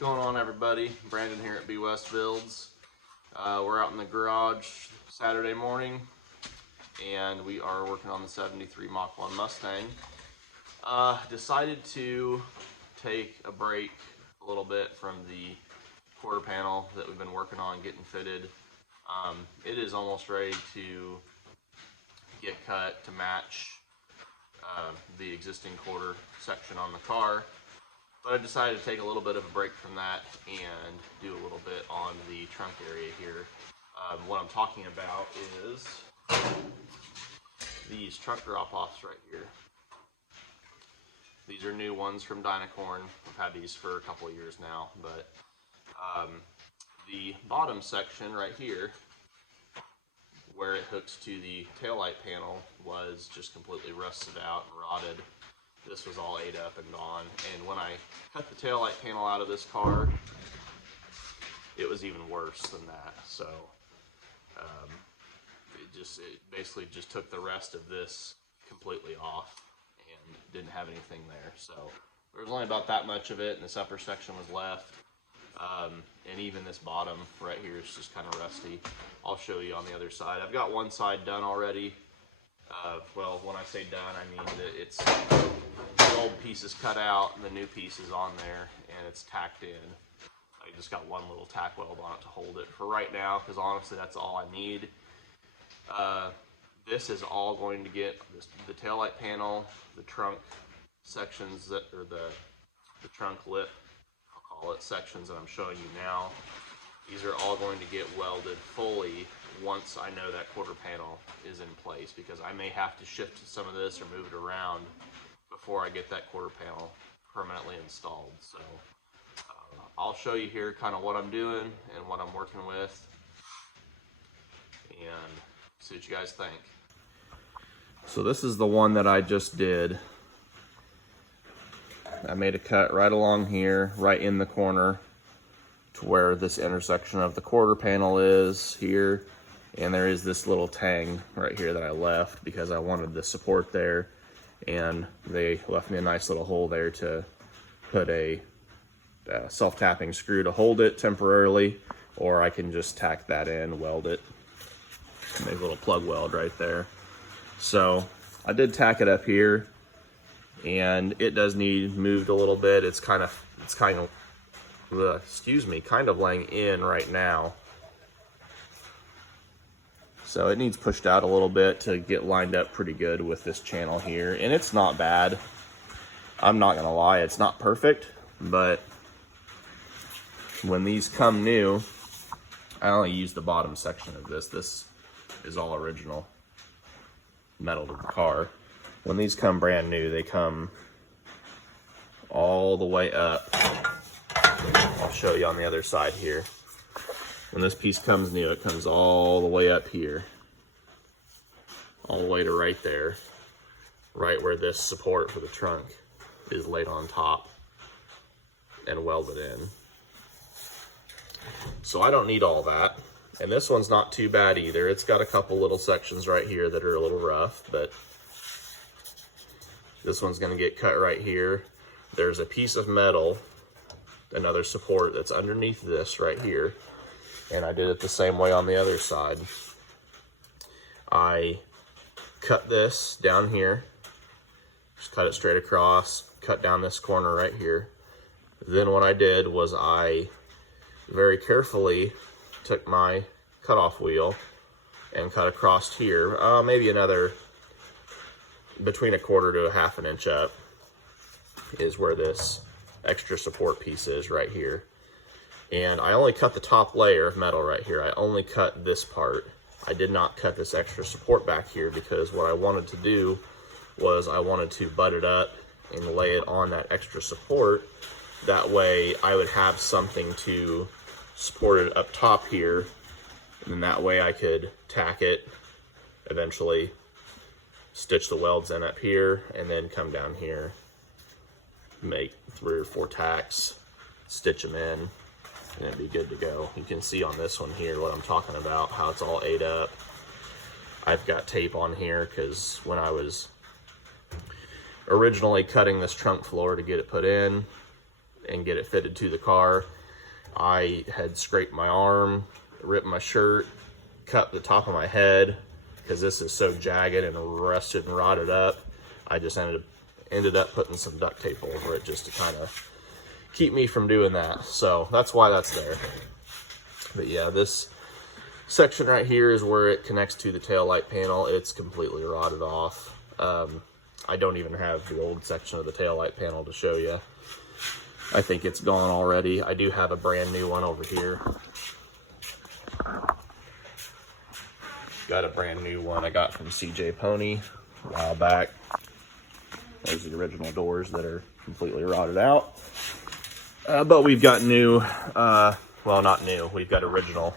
What's going on, everybody? Brandon here at B West Builds. We're out in the garage Saturday morning and we are working on the 73 Mach 1 Mustang. Decided to take a break a little bit from the quarter panel that we've been working on getting fitted. It is almost ready to get cut to match the existing quarter section on the car. But I decided to take a little bit of a break from that and do a little bit on the trunk area here. What I'm talking about is these trunk drop-offs right here. These are new ones from Dynacorn. I've had these for a couple of years now, but the bottom section right here, where it hooks to the taillight panel, was just completely rusted out and rotted. This was all ate up and gone, and when I cut the taillight panel out of this car, it was even worse than that. So it basically just took the rest of this completely off and didn't have anything there. So there was only about that much of it, and this upper section was left, and even this bottom right here is just kind of rusty. I'll show you on the other side. I've got one side done already. Well, when I say done, I mean that it's the old piece is cut out and the new piece is on there and it's tacked in. I just got one little tack weld on it to hold it for right now, because honestly that's all I need. This is all going to get the taillight panel, the trunk sections that are the trunk lip, I'll call it, sections that I'm showing you now. These are all going to get welded fully once I know that quarter panel is in place, because I may have to shift some of this or move it around before I get that quarter panel permanently installed. So I'll show you here kind of what I'm doing and what I'm working with, and see what you guys think. So this is the one that I just did. I made a cut right along here, right in the corner, to where this intersection of the quarter panel is here, and there is this little tang right here that I left because I wanted the support there, and they left me a nice little hole there to put a self-tapping screw to hold it temporarily, or I can just tack that in, weld it, make a little plug weld right there. So I did tack it up here, and it does need moved a little bit. It's kind of laying in right now. So it needs pushed out a little bit to get lined up pretty good with this channel here. And it's not bad. I'm not gonna lie, it's not perfect, but when these come new, I only use the bottom section of this. This is all original metal to the car. When these come brand new, they come all the way up. I'll show you on the other side here. When this piece comes new, it comes all the way up here, all the way to right there, right where this support for the trunk is laid on top and welded in. So I don't need all that. And this one's not too bad either. It's got a couple little sections right here that are a little rough, but this one's gonna get cut right here. There's a piece of metal, another support that's underneath this right here, and I did it the same way on the other side. I cut this down here, just cut it straight across, cut down this corner right here. Then what I did was I very carefully took my cutoff wheel and cut across here, maybe another, between a quarter to a half an inch up is where this extra support piece is right here. And I only cut the top layer of metal right here. I only cut this part. I did not cut this extra support back here, because what I wanted to do was I wanted to butt it up and lay it on that extra support. That way I would have something to support it up top here, and then that way I could tack it, eventually stitch the welds in up here, and then come down here, make 3 or 4 tacks, stitch them in, and it'd be good to go. You can see on this one here what I'm talking about, how it's all ate up. I've got tape on here because when I was originally cutting this trunk floor to get it put in, and get it fitted to the car. I had scraped my arm, ripped my shirt, cut the top of my head because this is so jagged and rusted and rotted up. I just ended up putting some duct tape over it just to kind of keep me from doing that. So that's why that's there. But yeah, this section right here is where it connects to the tail light panel. It's completely rotted off. I don't even have the old section of the tail light panel to show you. I think it's gone already. I do have a brand new one over here. Got a brand new one I got from CJ Pony a while back. There's the original doors that are completely rotted out. But we've got new, well, not new, we've got original.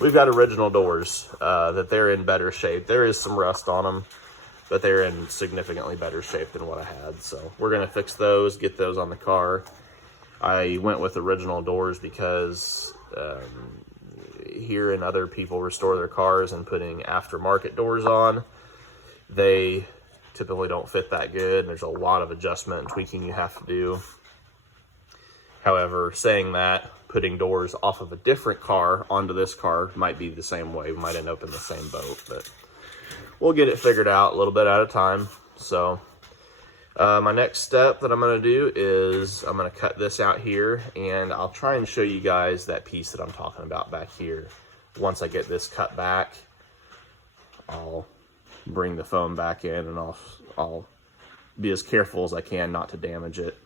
We've got original doors that they're in better shape. There is some rust on them, but they're in significantly better shape than what I had. So we're gonna fix those, get those on the car. I went with original doors because hearing other people restore their cars and putting aftermarket doors on, they typically don't fit that good. There's a lot of adjustment and tweaking you have to do. However, saying that, putting doors off of a different car onto this car might be the same way. We might end up in the same boat, but we'll get it figured out a little bit at a time. So my next step that I'm going to do is I'm going to cut this out here, and I'll try and show you guys that piece that I'm talking about back here. Once I get this cut back, I'll bring the foam back in, and I'll be as careful as I can not to damage it.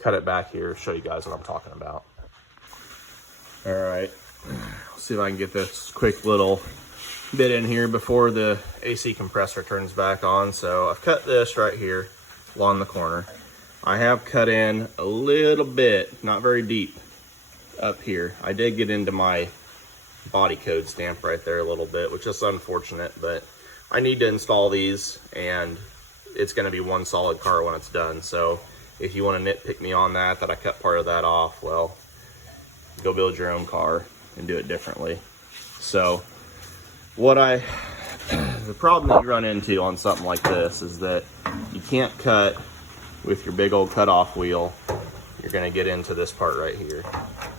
Cut it back here, show you guys what I'm talking about. All right, let's see if I can get this quick little bit in here before the AC compressor turns back on. So I've cut this right here along the corner. I have cut in a little bit, not very deep, up here. I did get into my body code stamp right there a little bit, which is unfortunate, but I need to install these, and it's going to be one solid car when it's done. So if you want to nitpick me on that I cut part of that off, well, go build your own car and do it differently. So the problem that you run into on something like this is that you can't cut with your big old cutoff wheel. You're going to get into this part right here,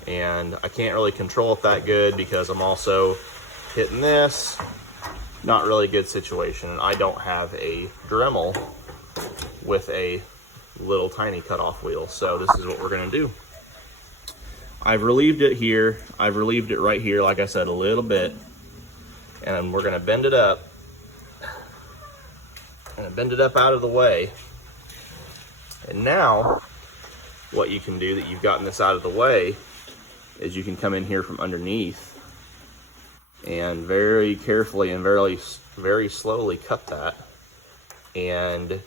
and I can't really control it that good because I'm also hitting this. Not really good situation. I don't have a Dremel with a little tiny cutoff wheel, so this is what we're going to do. I've relieved it here. I've relieved it right here, like I said, a little bit, and we're going to bend it up. Bend it up out of the way. And now what you can do that you've gotten this out of the way is you can come in here from underneath and very carefully and very slowly cut that. And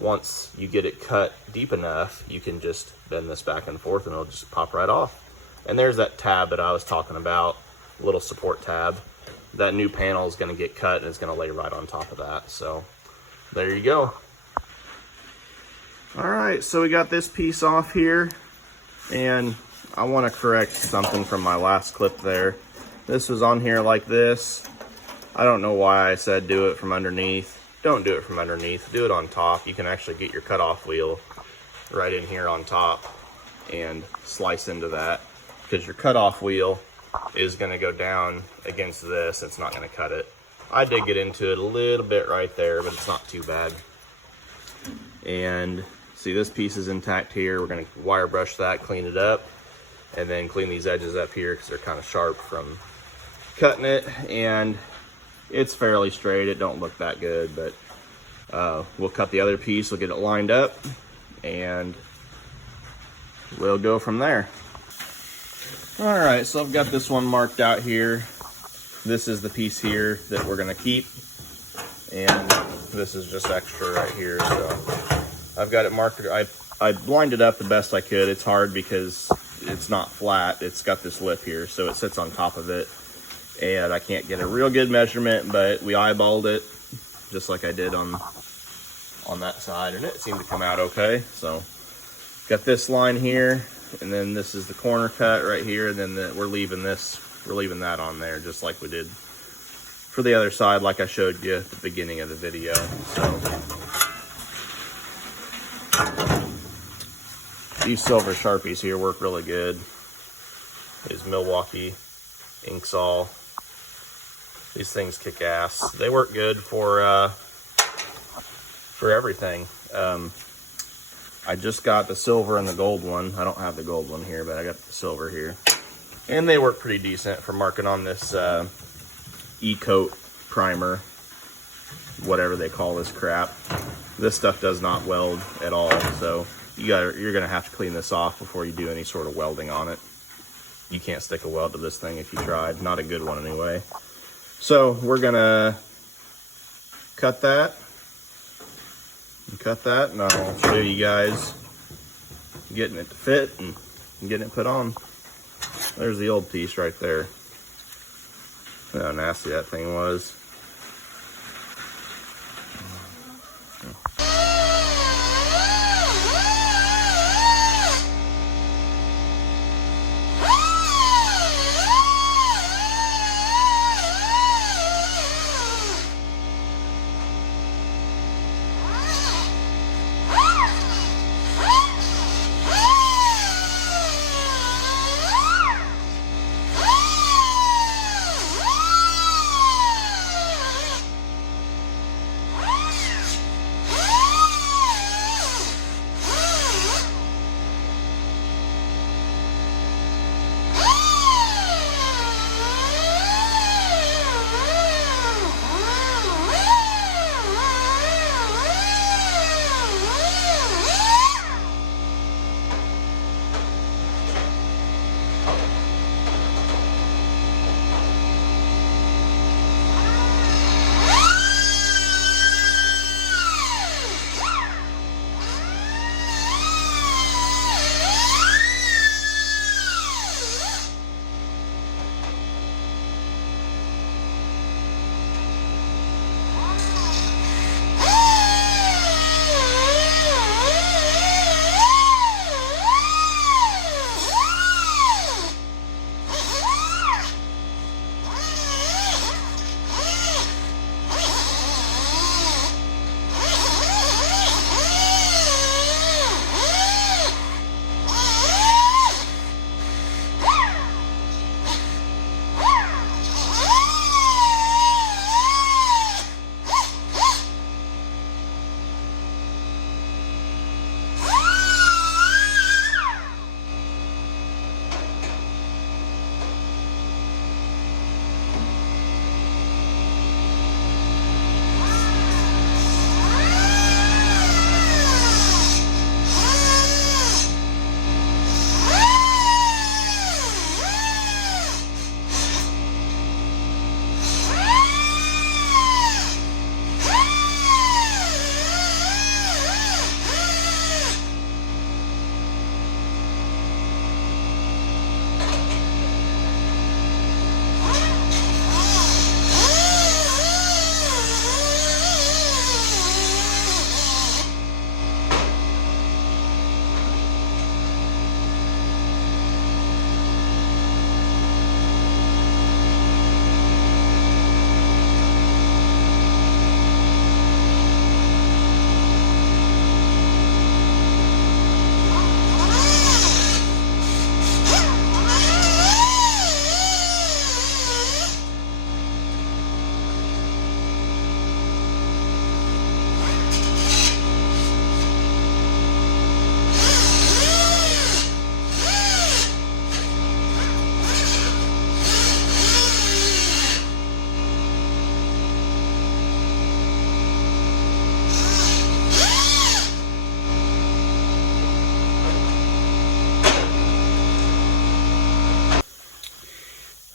once you get it cut deep enough, you can just bend this back and forth and it'll just pop right off. And there's that tab that I was talking about, little support tab. That new panel is going to get cut and it's going to lay right on top of that. So there you go. All right, so we got this piece off here, and I want to correct something from my last clip there. This was on here like this. I don't know why I said do it from underneath. Don't do it from underneath, do it on top. You can actually get your cutoff wheel right in here on top and slice into that, because your cutoff wheel is going to go down against this. It's not going to cut it. I did get into it a little bit right there, but it's not too bad. And see, this piece is intact here. We're going to wire brush that, clean it up, and then clean these edges up here because they're kind of sharp from cutting it. And it's fairly straight. It don't look that good, but we'll cut the other piece. We'll get it lined up, and we'll go from there. All right, so I've got this one marked out here. This is the piece here that we're gonna keep, and this is just extra right here. So I've got it marked. I lined it up the best I could. It's hard because it's not flat. It's got this lip here, so it sits on top of it, and I can't get a real good measurement, but we eyeballed it just like I did on that side, and it seemed to come out okay. So got this line here, and then this is the corner cut right here, and then we're leaving that on there just like we did for the other side, like I showed you at the beginning of the video. So These silver Sharpies here work really good. These Milwaukee Inksol. These things kick ass. They work good for everything. I just got the silver and the gold one. I don't have the gold one here, but I got the silver here. And they work pretty decent for marking on this E-coat primer, whatever they call this crap. This stuff does not weld at all, so you're gonna have to clean this off before you do any sort of welding on it. You can't stick a weld to this thing if you tried. Not a good one anyway. So we're gonna cut that. And I'll show you guys getting it to fit and getting it put on. There's the old piece right there. Look how nasty that thing was.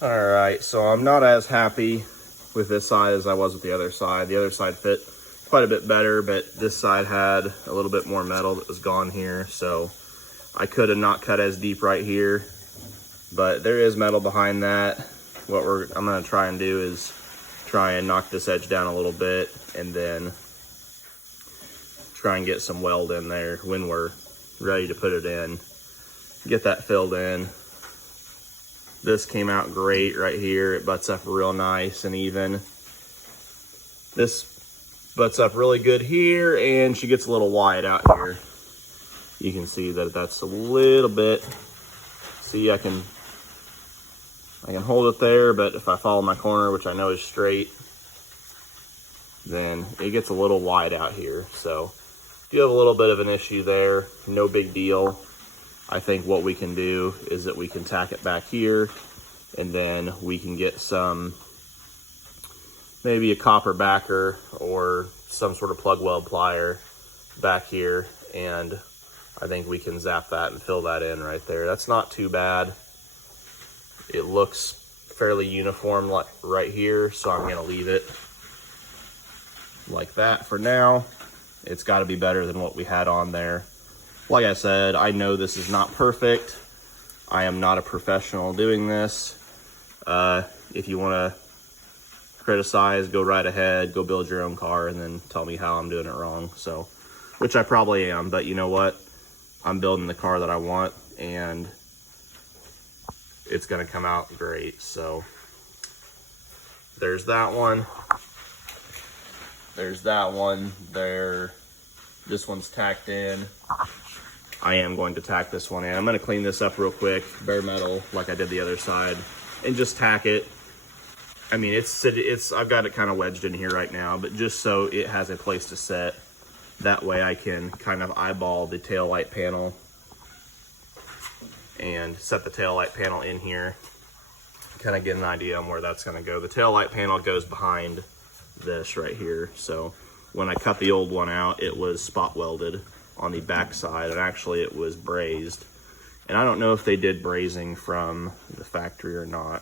Alright, so I'm not as happy with this side as I was with the other side. The other side fit quite a bit better, but this side had a little bit more metal that was gone here, so I could have not cut as deep right here, but there is metal behind that. What I'm going to try and do is try and knock this edge down a little bit and then try and get some weld in there when we're ready to put it in. Get that filled in. This came out great right here. It butts up real nice and even. This butts up really good here, and she gets a little wide out here. You can see that that's a little bit, see, I can hold it there, but if I follow my corner, which I know is straight, then it gets a little wide out here. So do have a little bit of an issue there, no big deal. I think what we can do is that we can tack it back here, and then we can get some, maybe a copper backer or some sort of plug weld plier back here, and I think we can zap that and fill that in right there. That's not too bad. It looks fairly uniform like right here, so I'm gonna leave it like that for now. It's gotta be better than what we had on there. Like I said, I know this is not perfect. I am not a professional doing this. If you wanna criticize, go right ahead, go build your own car and then tell me how I'm doing it wrong. So, which I probably am, but you know what? I'm building the car that I want, and it's gonna come out great. So there's that one. There's that one there. This one's tacked in. I am going to tack this one in. I'm gonna clean this up real quick, bare metal, like I did the other side, and just tack it. I mean, I've got it kind of wedged in here right now, but just so it has a place to set. That way I can kind of eyeball the tail light panel and set the tail light panel in here. Kind of get an idea on where that's gonna go. The tail light panel goes behind this right here. So when I cut the old one out, it was spot welded on the back side, and actually it was brazed. And I don't know if they did brazing from the factory or not.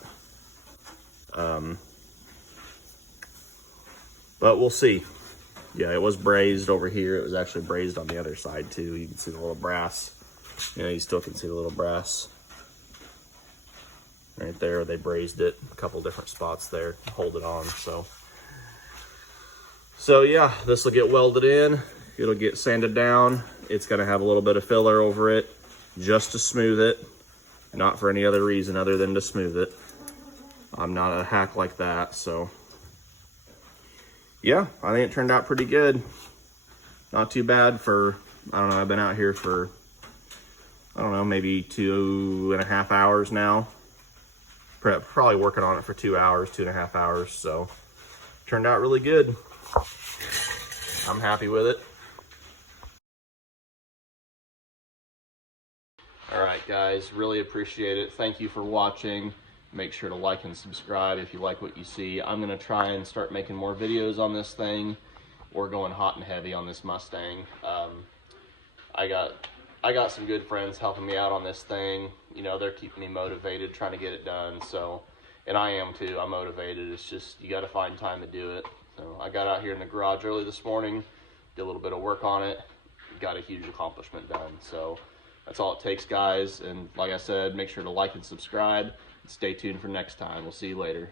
But we'll see. Yeah, it was brazed over here. It was actually brazed on the other side too. You can see the little brass. You know, you still can see the little brass right there. They brazed it a couple different spots there to hold it on. So yeah, this will get welded in. It'll get sanded down. It's gonna have a little bit of filler over it just to smooth it, not for any other reason other than to smooth it. I'm not a hack like that, so yeah, I think it turned out pretty good. Not too bad for, I don't know, I've been out here for, I don't know, maybe 2.5 hours now. Probably working on it for 2 hours, 2.5 hours, so turned out really good. I'm happy with it. All right, guys, really appreciate it. Thank you for watching. Make sure to like and subscribe if you like what you see. I'm gonna try and start making more videos on this thing. We're going hot and heavy on this Mustang. I got some good friends helping me out on this thing. You know, they're keeping me motivated, trying to get it done. So, and I am too, I'm motivated. It's just, you gotta find time to do it. So I got out here in the garage early this morning, did a little bit of work on it, got a huge accomplishment done. So that's all it takes, guys. And like I said, make sure to like and subscribe. Stay tuned for next time. We'll see you later.